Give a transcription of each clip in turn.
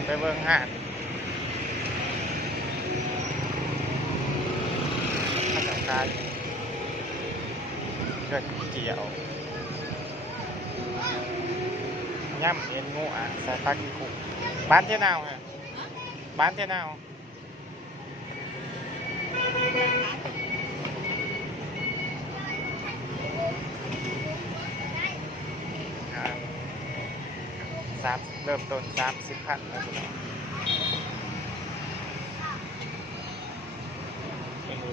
างไปเบิ่งห้างข้าวสารเกิดเกี่ยวย่ำเอ็นงูอ่ะใส่ปลากีคุกบ้านเท่านาวฮะบ้านเท่านาวเริ่มต้น30,000แล้วพี่น้อง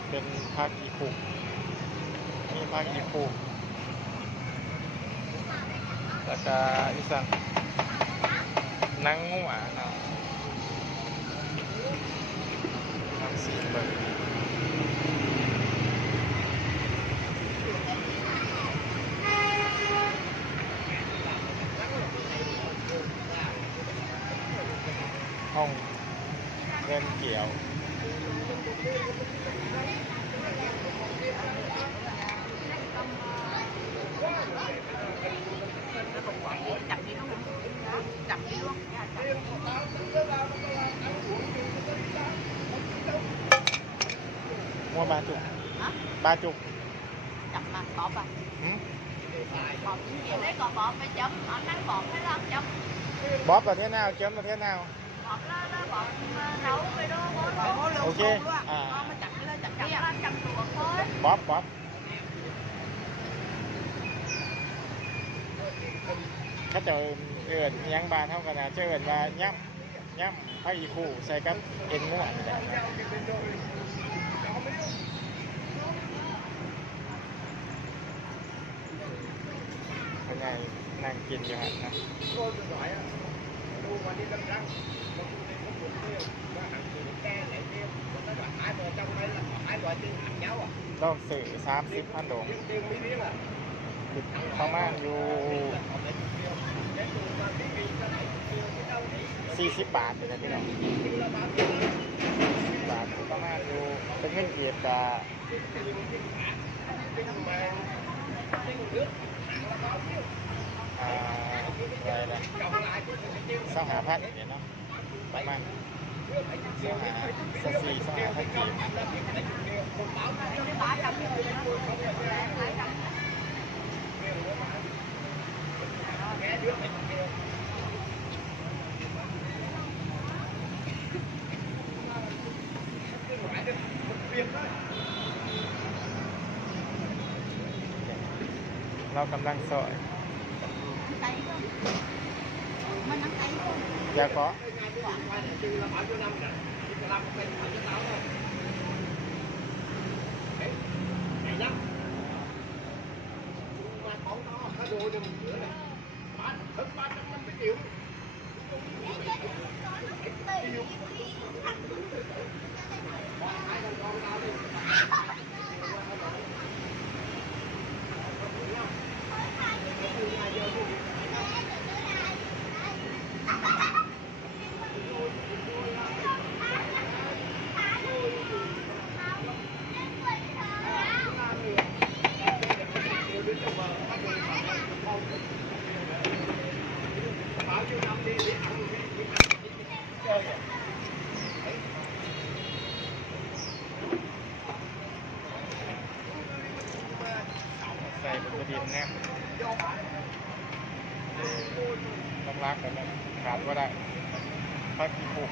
เป็นภาคอีคุกนี่ภาคอีคุกแล้วก็อีสังนังงูอ่ะเนาะทำสีเบิร์ห้องเงินเกี่ยวมัวบาจุกบาจุกchậm mà bọt à bọt nhiều đấy còn bọt phải chấm ở nắng bọt phải làm chấm bóp là thế nào chấm là thế nào bọt nó bọt nấu cái đó bọt ok con nó chậm lên chậm lên chậm ruột thôi bópเขาจะเอื่นยังบานเท่ากันนะเจอเอื่นว่าย่ำให้อีคู่ใส่กับเอ็นง่วงนี่แหละเป็นไงนั่งกินอยู่ฮะนะต้องสื่อ30,000 โดงประมาณอยู่40 บาทเลยนะพี่น้องบาทประมาณอยู่เป็นเงินเกียรติอะไรล่ะ25,000เนี่ยเนาะประมาณ24-25,000กีบเรากำลังสอยอย่าขอใส่บนกระดิ่งแนบต้องรักกันนะขาดก็ได้พักที่ผูก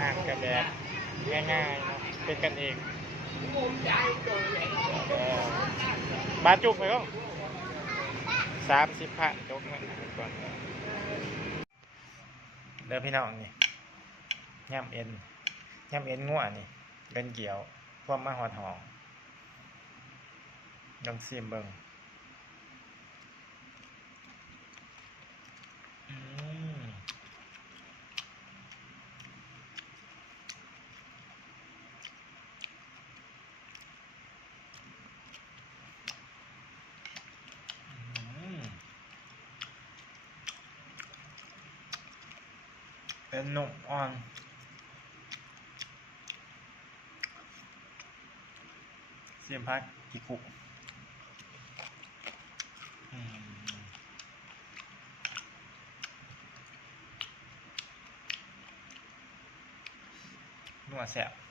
ห่างกันแบบง่ายๆนะเป็นกันเองบาจุกไปก็30,000จกเงินก่อนเดี๋ยวพี่น้องนี่ ย่ำเอ็นง่วนี่เดินเกี่ยวพวกมาหอดหองลองซิมเบิ่งอืมเป็นนุ่มอ่อนเสียมพักอีกุนัวแซ่บ